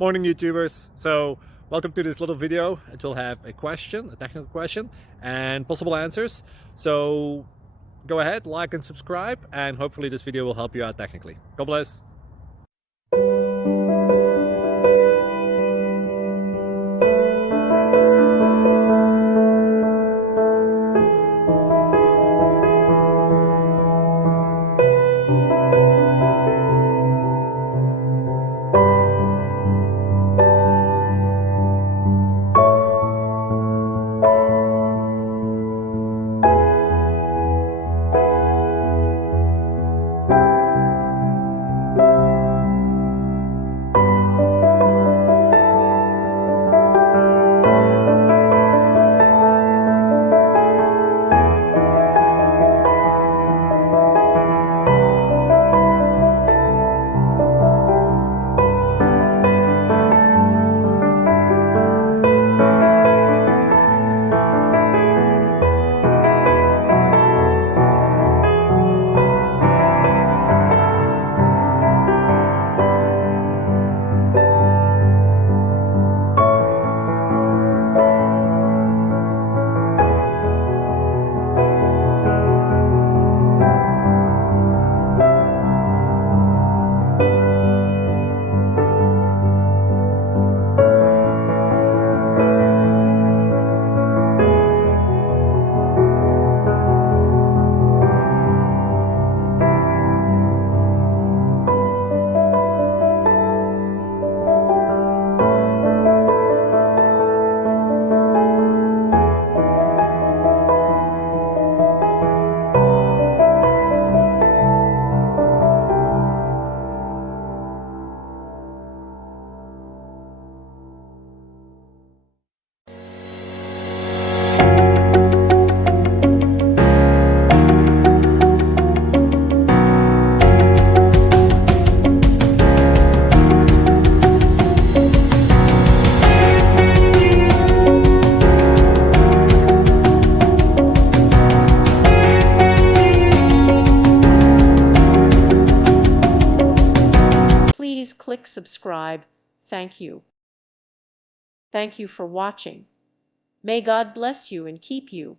Morning YouTubers. So welcome to this little video. It will have a question, a technical question, and possible answers. So go ahead, like and subscribe, and hopefully this video will help you out technically. God bless. Please click subscribe. Thank you. Thank you for watching. May God bless you and keep you.